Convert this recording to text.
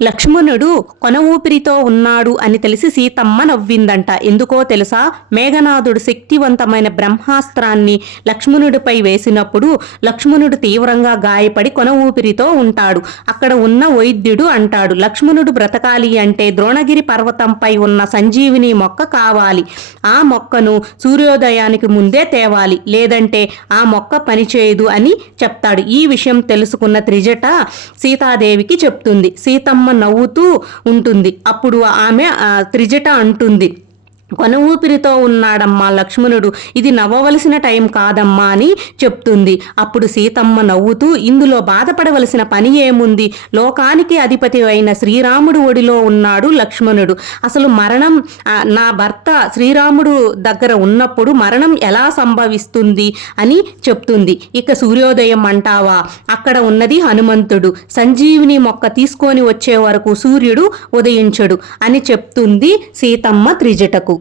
లక్ష్మణుడు కొన ఊపిరితో ఉన్నాడు అని తెలిసి సీతమ్మ నవ్విందంట. ఎందుకో తెలుసా? మేఘనాథుడు శక్తివంతమైన బ్రహ్మాస్త్రాన్ని లక్ష్మణుడిపై వేసినప్పుడు లక్ష్మణుడు తీవ్రంగా గాయపడి కొన ఊపిరితో ఉంటాడు. అక్కడ ఉన్న వైద్యుడు అంటాడు, లక్ష్మణుడు బ్రతకాలి అంటే ద్రోణగిరి పర్వతంపై ఉన్న సంజీవిని మొక్క కావాలి. ఆ మొక్కను సూర్యోదయానికి ముందే తేవాలి, లేదంటే ఆ మొక్క పనిచేయదు అని చెప్తాడు. ఈ విషయం తెలుసుకున్న త్రిజట సీతాదేవికి చెప్తుంది. సీతమ్మ నవ్వుతూ ఉంటుంది. అప్పుడు ఆమె త్రిజట అంటుంది, కొన ఊపిరితో ఉన్నాడమ్మా లక్ష్మణుడు, ఇది నవ్వవలసిన టైం కాదమ్మా అని చెప్తుంది. అప్పుడు సీతమ్మ నవ్వుతూ, ఇందులో బాధపడవలసిన పని ఏముంది? లోకానికి అధిపతి అయిన శ్రీరాముడు ఒడిలో ఉన్నాడు లక్ష్మణుడు. అసలు మరణం నా భర్త శ్రీరాముడు దగ్గర ఉన్నప్పుడు మరణం ఎలా సంభవిస్తుంది అని చెప్తుంది. ఇక సూర్యోదయం అంటావా? అక్కడ ఉన్నది హనుమంతుడు. సంజీవిని మొక్క తీసుకొని వచ్చే వరకు సూర్యుడు ఉదయించడు అని చెప్తుంది సీతమ్మ త్రిజటకు.